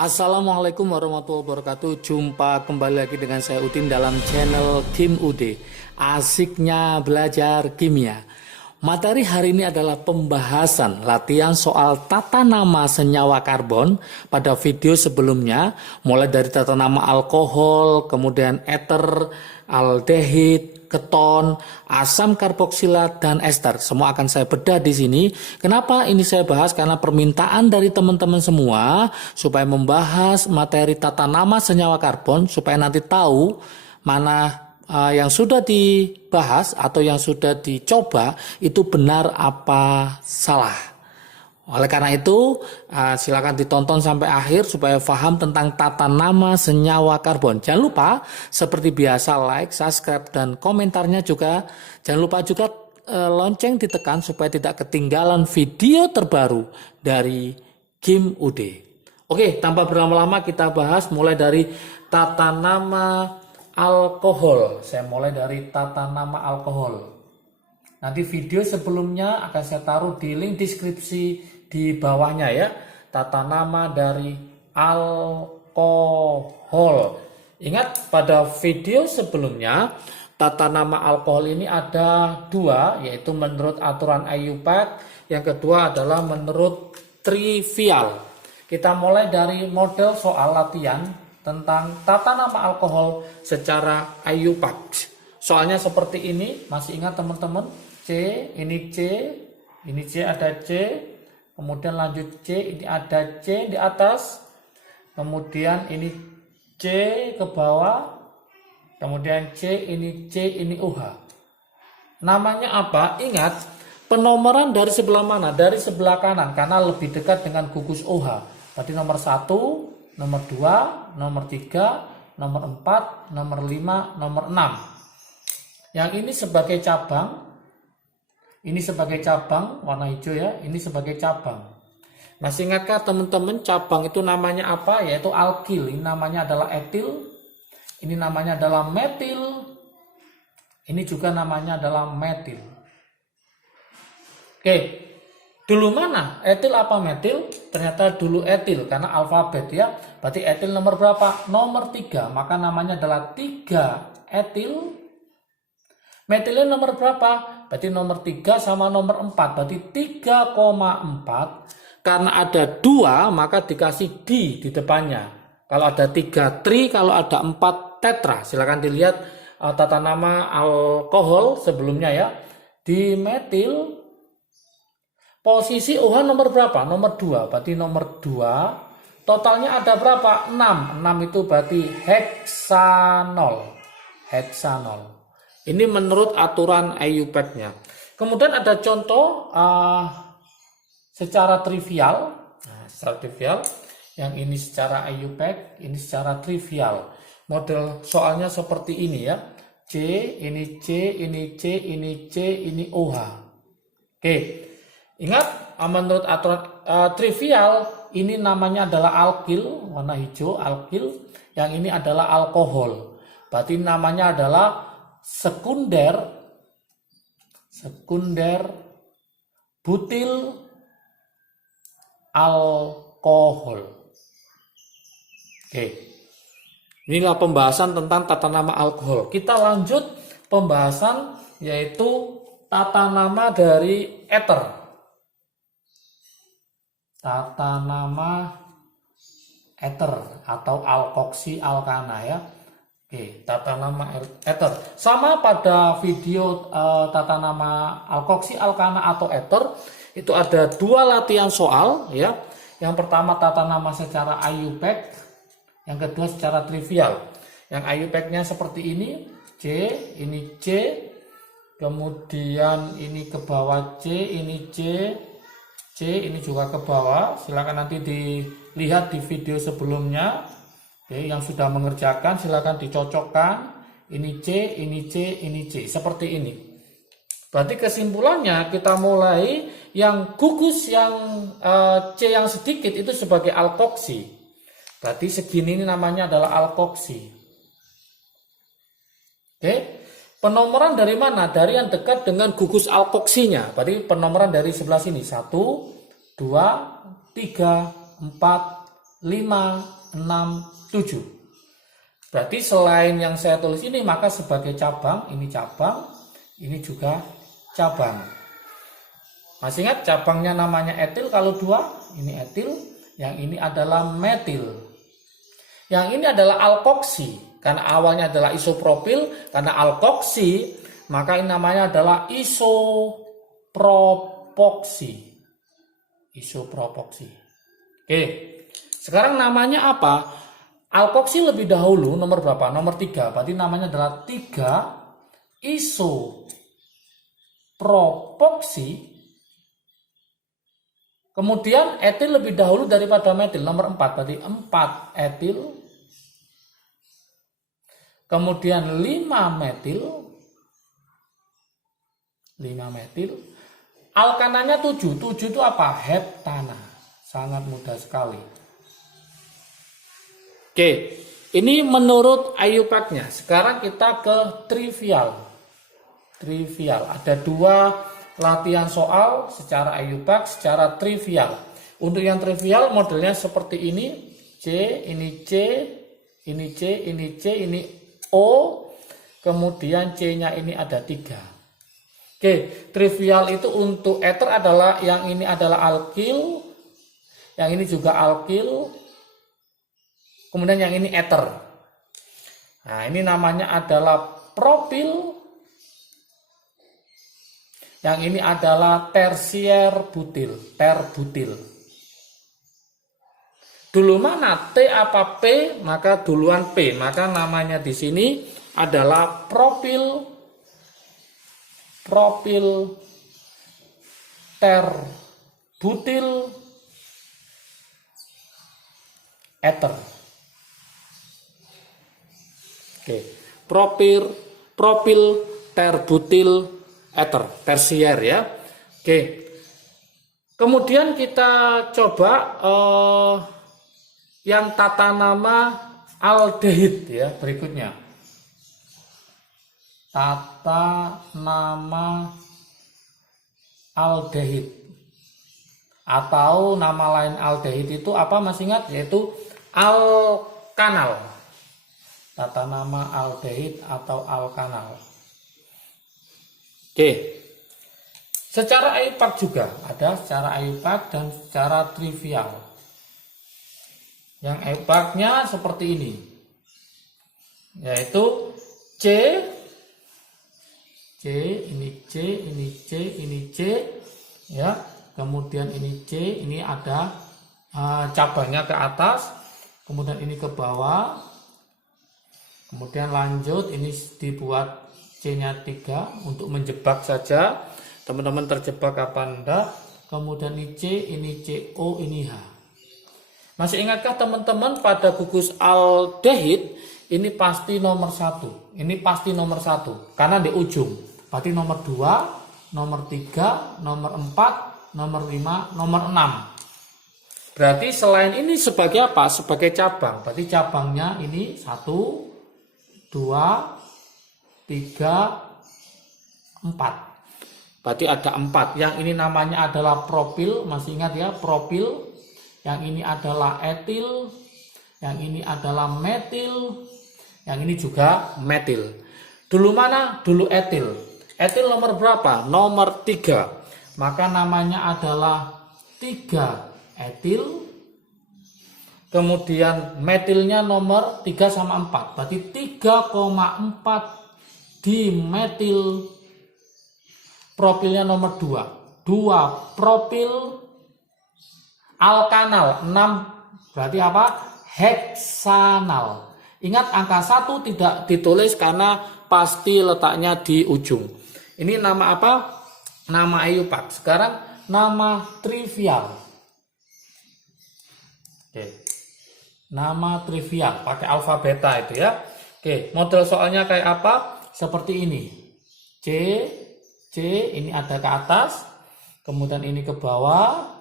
Assalamualaikum warahmatullahi wabarakatuh. Jumpa kembali lagi dengan saya Udin dalam channel Kim UD. Asiknya belajar kimia. Materi hari ini adalah pembahasan latihan soal tata nama senyawa karbon. Pada video sebelumnya, mulai dari tata nama alkohol, kemudian eter, aldehid, keton, asam karboksilat, dan ester. Semua akan saya bedah di sini. Kenapa ini saya bahas? Karena permintaan dari teman-teman semua supaya membahas materi tata nama senyawa karbon supaya nanti tahu mana yang sudah dibahas atau yang sudah dicoba itu benar apa salah. Oleh karena itu, silakan ditonton sampai akhir supaya paham tentang tata nama senyawa karbon. Jangan lupa, seperti biasa, like, subscribe, dan komentarnya juga. Jangan lupa juga lonceng ditekan supaya tidak ketinggalan video terbaru dari Kim UD. Oke, tanpa berlama-lama kita bahas mulai dari tata nama alkohol. Saya mulai dari tata nama alkohol. Nanti video sebelumnya akan saya taruh di link deskripsi di bawahnya ya. Tata nama dari alkohol. Ingat pada video sebelumnya tata nama alkohol ini ada dua, yaitu menurut aturan IUPAC. Yang kedua adalah menurut trivial. Kita mulai dari model soal latihan tentang tata nama alkohol secara IUPAC. Soalnya seperti ini, masih ingat teman-teman? Ini C ada C, kemudian lanjut C, ini ada C di atas, kemudian ini C ke bawah, kemudian C, ini UH. Namanya apa? Ingat, penomoran dari sebelah mana? Dari sebelah kanan, karena lebih dekat dengan gugus OH. Tadi nomor 1, nomor 2, nomor 3, nomor 4, nomor 5, nomor 6. Yang ini sebagai cabang. Ini sebagai cabang, warna hijau ya, ini sebagai cabang. Masih ingatkah teman-teman cabang itu namanya apa? Yaitu alkil, ini namanya adalah etil, ini namanya adalah metil, ini juga namanya adalah metil. Oke, dulu mana? Etil apa metil? Ternyata dulu etil, karena alfabet ya. Berarti etil nomor berapa? Nomor 3, maka namanya adalah 3 etil. Metilnya nomor berapa? Berarti nomor 3 sama nomor 4. Berarti 3,4. Karena ada 2, maka dikasih D di depannya. Kalau ada 3 tri, kalau ada 4 tetra. Silakan dilihat tata nama alkohol sebelumnya ya. Di metil, posisi OH nomor berapa? Nomor 2. Berarti nomor 2. Totalnya ada berapa? 6. 6 itu berarti heksanol. Heksanol. Ini menurut aturan IUPAC-nya. Kemudian ada contoh secara trivial. Nah, secara trivial. Yang ini secara IUPAC, ini secara trivial. Model soalnya seperti ini ya. C, ini C, ini C, ini C, ini OH. Oke. Ingat, menurut aturan trivial, ini namanya adalah alkil, warna hijau, alkil. Yang ini adalah alkohol. Berarti namanya adalah sekunder butil alkohol. Oke. Inilah pembahasan tentang tata nama alkohol. Kita lanjut pembahasan yaitu tata nama dari eter. Tata nama eter atau alkoksi alkana ya. Oke, tata nama eter. Sama pada video tata nama alkoksi alkana atau eter, itu ada dua latihan soal ya. Yang pertama tata nama secara IUPAC, yang kedua secara trivial. Yang IUPAC-nya seperti ini, C, kemudian ini ke bawah C, ini C, ini juga ke bawah. Silakan nanti dilihat di video sebelumnya. Oke, yang sudah mengerjakan silakan dicocokkan. Ini C, ini C, ini C. Seperti ini. Berarti kesimpulannya kita mulai yang gugus yang C yang sedikit itu sebagai alkoksi. Berarti segini ini namanya adalah alkoksi. Oke. Penomoran dari mana? Dari yang dekat dengan gugus alkoksinya. Berarti penomoran dari sebelah sini. 1, 2, 3, 4, 5, 6, 7. Berarti selain yang saya tulis ini, maka sebagai cabang, ini juga cabang. Masih ingat cabangnya namanya etil kalau 2, ini etil, yang ini adalah metil. Yang ini adalah alkoksi, karena awalnya adalah isopropil, karena alkoksi, maka ini namanya adalah isopropoksi. Isopropoksi. Oke, sekarang namanya apa? Alkoksi lebih dahulu, nomor berapa? Nomor 3, berarti namanya adalah 3 isopropoksi. Kemudian etil lebih dahulu daripada metil, nomor 4, berarti 4 etil. Kemudian 5 metil. Alkananya 7. 7 itu apa? Heptana. Sangat mudah sekali. Oke, ini menurut IUPAC-nya. Sekarang kita ke trivial. Ada 2 latihan soal secara IUPAC, secara trivial. Untuk yang trivial modelnya seperti ini. C, ini C, ini C, ini C, ini O, kemudian C-nya ini ada 3. Oke, trivial itu untuk ether adalah yang ini adalah alkil, yang ini juga alkil, kemudian yang ini ether. Nah, ini namanya adalah propil, yang ini adalah tersier butil, terbutil. Dulu mana T apa P, maka duluan P. Maka namanya di sini adalah propil terbutil ether. Oke, propil terbutil ether, tersier ya. Oke. Kemudian kita coba yang tata nama aldehid ya, berikutnya. Tata nama aldehid. Atau nama lain aldehid itu apa, masih ingat? Yaitu alkanal. Tata nama aldehid atau alkanal. Oke. Secara IUPAC juga ada secara IUPAC dan secara trivial. Yang IUPAC-nya seperti ini, yaitu C, ini C, ini C, ini C, ya. Kemudian ini C, ini ada cabangnya ke atas, kemudian ini ke bawah, kemudian lanjut ini dibuat C-nya 3 untuk menjebak saja. Teman-teman terjebak apa enggak? Kemudian ini C, O, ini H. Masih ingatkah teman-teman pada gugus aldehid ini pasti nomor 1. Ini pasti nomor 1 karena di ujung. Berarti nomor 2, nomor 3, nomor 4, nomor 5, nomor 6. Berarti selain ini sebagai apa? Sebagai cabang. Berarti cabangnya ini 1, 2, 3, 4. Berarti ada 4. Yang ini namanya adalah propil. Masih ingat ya, propil. Yang ini adalah etil, yang ini adalah metil, yang ini juga metil. Dulu mana? Dulu etil. Etil nomor berapa? Nomor 3. Maka namanya adalah 3 etil. Kemudian metilnya nomor 3 sama 4. Berarti 3,4 dimetil. Propilnya nomor 2. 2 propil. Alkanal 6 berarti apa? Heksanal. Ingat angka 1 tidak ditulis karena pasti letaknya di ujung. Ini nama apa? Nama IUPAC. Sekarang nama trivial. Oke. Nama trivial pakai alfabeta itu ya. Oke, model soalnya kayak apa? Seperti ini. C ini ada ke atas, kemudian ini ke bawah.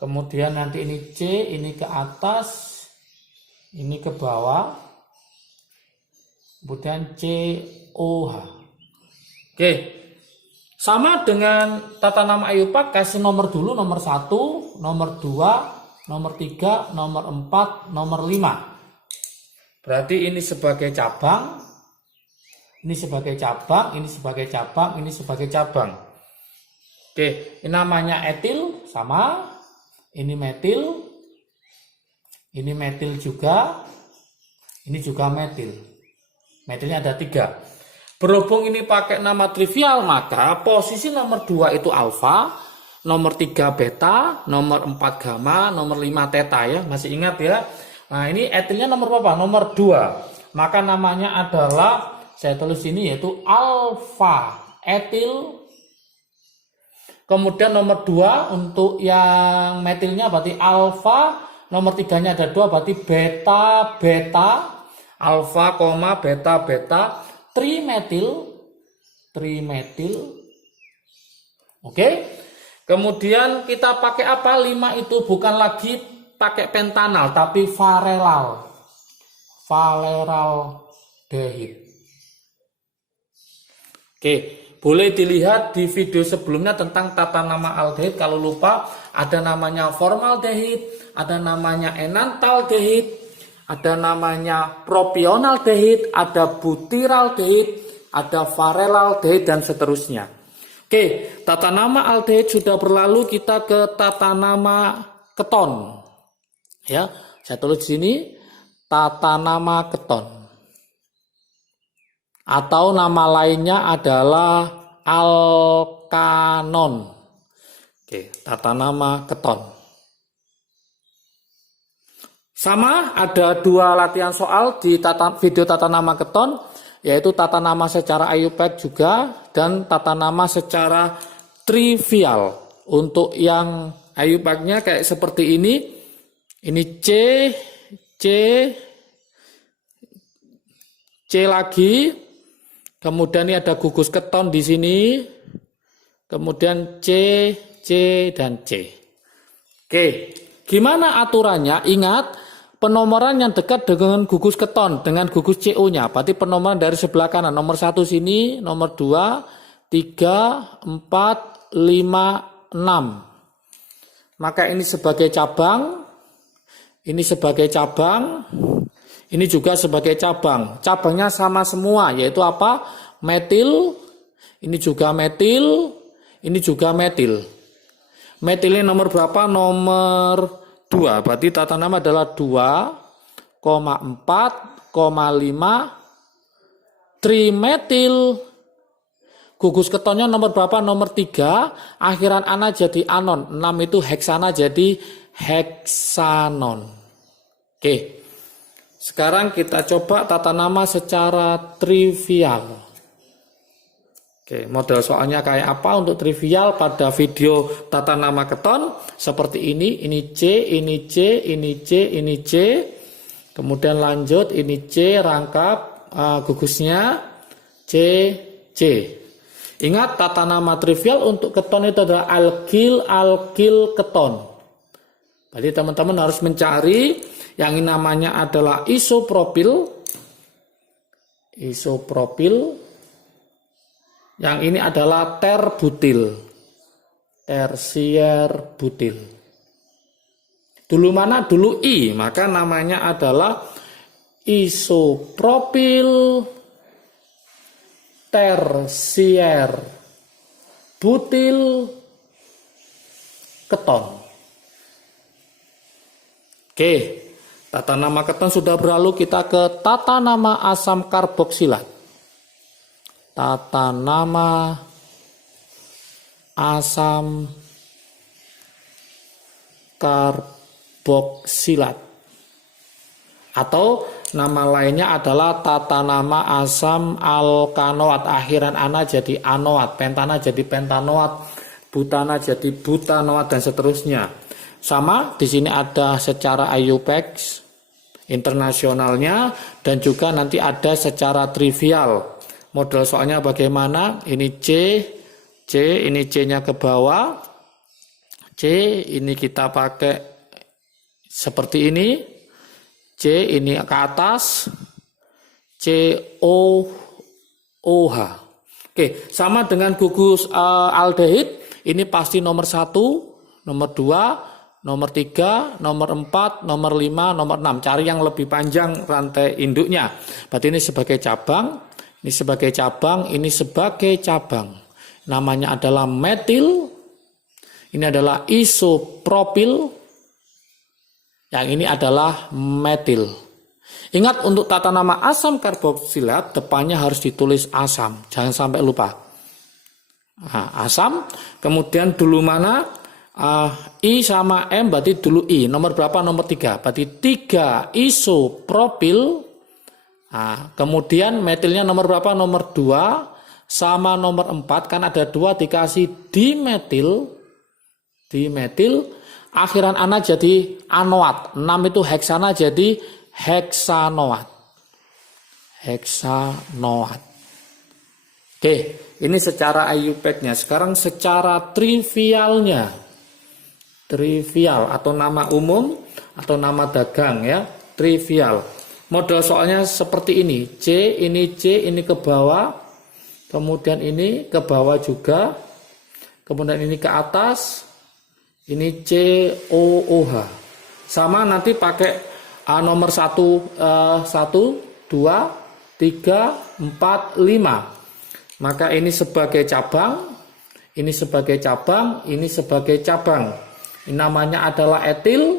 Kemudian nanti ini C, ini ke atas, ini ke bawah. Kemudian C, O, H. Oke. Sama dengan tata nama IUPAC, kasih nomor dulu, nomor 1, nomor 2, nomor 3, nomor 4, nomor 5. Berarti ini sebagai cabang, ini sebagai cabang, ini sebagai cabang, ini sebagai cabang. Oke, ini namanya etil sama, ini metil juga, ini juga metil. Metilnya ada 3. Berhubung ini pakai nama trivial, maka posisi nomor 2 itu alfa, nomor 3 beta, nomor 4 gamma, nomor 5 theta ya. Masih ingat ya? Nah, ini etilnya nomor berapa? Nomor 2. Maka namanya adalah, saya tulis ini yaitu alfa etil. Kemudian nomor 2 untuk yang metilnya berarti alfa, nomor 3-nya ada 2 berarti beta beta, alfa, beta beta, trimetil. Oke. Kemudian kita pakai apa? 5 itu bukan lagi pakai pentanal tapi valerdehid. Oke, boleh dilihat di video sebelumnya tentang tata nama aldehid. Kalau lupa, ada namanya formaldehid, ada namanya enantaldehid, ada namanya propionaldehid, ada butyraldehid, ada varelaldehid dan seterusnya. Oke, tata nama aldehid sudah berlalu, kita ke tata nama keton. Ya, saya tulis di sini tata nama keton. Atau nama lainnya adalah alkanon. Oke, tata nama keton. Sama, ada 2 latihan soal di video tata nama keton, yaitu tata nama secara IUPAC juga dan tata nama secara trivial. Untuk yang IUPAC-nya kayak seperti ini C lagi, kemudian ini ada gugus keton di sini, kemudian C dan C. Oke, gimana aturannya? Ingat, penomoran yang dekat dengan gugus keton, dengan gugus CO-nya, berarti penomoran dari sebelah kanan, nomor 1 sini, nomor 2, 3, 4, 5, 6. Maka ini sebagai cabang, ini sebagai cabang, ini juga sebagai cabang. Cabangnya sama semua, yaitu apa? Metil, ini juga metil, ini juga metil. Metilnya nomor berapa? Nomor 2. Berarti tata nama adalah 2,4,5 trimetil. Gugus ketonnya nomor berapa? Nomor 3. Akhiran ana jadi anon. 6 itu heksana jadi heksanon. Oke. Sekarang kita coba tata nama secara trivial. Oke, model soalnya kayak apa untuk trivial pada video tata nama keton seperti ini C, ini C, ini C, ini C. Kemudian lanjut ini C rangkap gugusnya C. Ingat tata nama trivial untuk keton itu adalah alkil keton. Jadi teman-teman harus mencari yang ini namanya adalah isopropil. Yang ini adalah tersier butil. Dulu mana? Dulu I, maka namanya adalah isopropil tersier butil keton. Oke, tata nama keton sudah berlalu, kita ke tata nama asam karboksilat. Tata nama asam karboksilat. Atau nama lainnya adalah tata nama asam alkanoat. Akhiran ana jadi anoat, pentana jadi pentanoat, butana jadi butanoat dan seterusnya. Sama, di sini ada secara IUPAC internasionalnya dan juga nanti ada secara trivial. Model soalnya bagaimana? Ini C, ini C-nya ke bawah. C, ini kita pakai seperti ini. C, ini ke atas. COOH. Oke, sama dengan gugus aldehid. Ini pasti nomor 1, nomor 2, nomor 3, nomor 4, nomor 5, nomor 6. Cari yang lebih panjang rantai induknya. Berarti ini sebagai cabang, ini sebagai cabang, ini sebagai cabang. Namanya adalah metil. Ini adalah isopropil. Yang ini adalah metil. Ingat, untuk tata nama asam karboksilat depannya harus ditulis asam, jangan sampai lupa. Nah, asam, kemudian dulu mana? I sama M berarti dulu I. Nomor berapa? Nomor 3. Berarti 3 isopropil. Nah, kemudian metilnya nomor berapa? Nomor 2 sama nomor 4, kan ada 2 dikasih dimetil. Dimetil, akhiran ana jadi anoat. 6 itu heksana jadi heksanoat. Heksanoat. Oke, ini secara IUPAC-nya. Sekarang secara trivialnya. Trivial atau nama umum atau nama dagang ya. Trivial. Model soalnya seperti ini. C, ini ke bawah. Kemudian ini ke bawah juga. Kemudian ini ke atas. Ini COOH. Sama nanti pakai nomor 1, 2, 3, 4, 5. Maka ini sebagai cabang, ini sebagai cabang, ini sebagai cabang. Ini namanya adalah etil,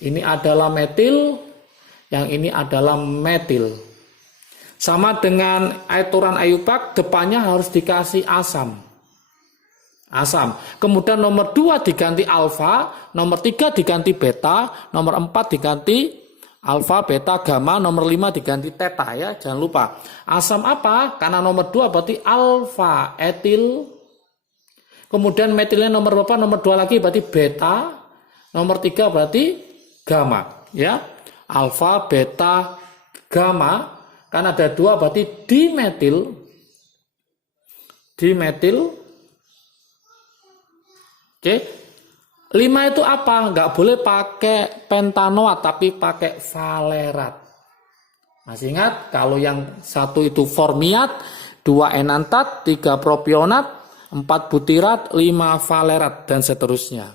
ini adalah metil, yang ini adalah metil. Sama dengan aturan IUPAC, depannya harus dikasih asam. Asam. Kemudian nomor 2 diganti alfa, nomor 3 diganti beta, nomor 4 diganti alfa, beta, gamma, nomor 5 diganti theta ya, jangan lupa. Asam apa? Karena nomor 2 berarti alfa etil. Kemudian metilnya nomor berapa? Nomor 2 lagi berarti beta. Nomor 3 berarti gamma ya. Alfa, beta, gamma. Kan ada 2 berarti dimetil. Dimetil. Oke. 5 itu apa? Nggak boleh pakai pentanoat tapi pakai valerat. Masih ingat? Kalau yang 1 itu formiat, 2 enantat, 3 propionat, 4 butirat, 5 valerat dan seterusnya.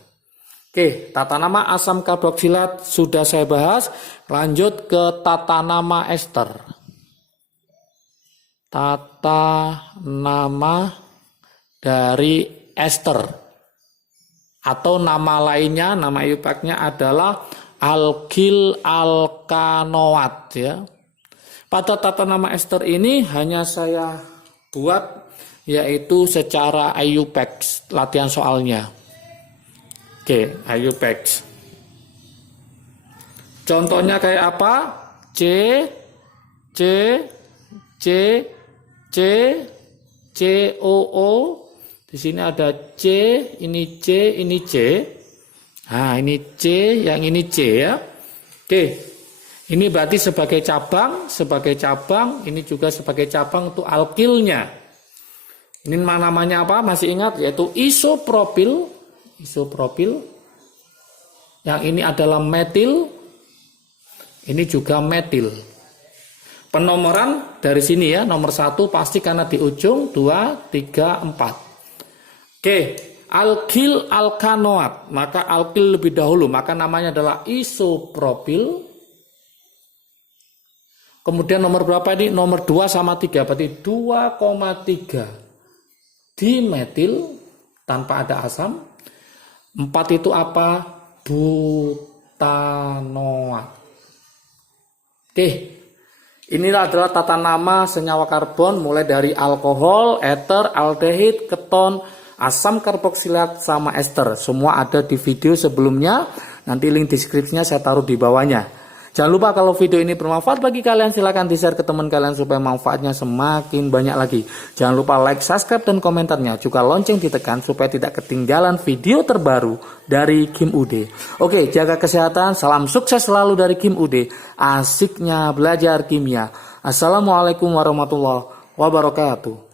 Oke, tata nama asam karboksilat sudah saya bahas. Lanjut ke tata nama ester. Tata nama dari ester. Atau nama lainnya, nama IUPAC-nya adalah alkil alkanoat ya. Pada tata nama ester ini hanya saya buat yaitu secara IUPAC latihan soalnya. Oke, IUPAC. Contohnya kayak apa? C, C, C, C, COO. Di sini ada C, ini C, ini C. Nah, ini C, yang ini C ya. Oke. Ini berarti sebagai cabang, ini juga sebagai cabang untuk alkilnya. Ini namanya apa? Masih ingat? Yaitu isopropil. Isopropil. Yang ini adalah metil. Ini juga metil. Penomoran dari sini ya, nomor 1 pasti karena di ujung, 2, 3, 4. Oke, alkil alkanoat, maka alkil lebih dahulu, maka namanya adalah isopropil. Kemudian nomor berapa ini? Nomor 2 sama 3, berarti 2,3 dimetil tanpa ada asam. 4 itu apa? Butanoat. Oke, inilah adalah tata nama senyawa karbon mulai dari alkohol, eter, aldehid, keton, asam karboksilat sama ester. Semua ada di video sebelumnya. Nanti link deskripsinya saya taruh di bawahnya. Jangan lupa kalau video ini bermanfaat bagi kalian, silahkan di-share ke teman kalian supaya manfaatnya semakin banyak lagi. Jangan lupa like, subscribe, dan komentarnya. Juga lonceng ditekan supaya tidak ketinggalan video terbaru dari Kim Ude. Oke, jaga kesehatan. Salam sukses selalu dari Kim Ude. Asiknya belajar kimia. Assalamualaikum warahmatullahi wabarakatuh.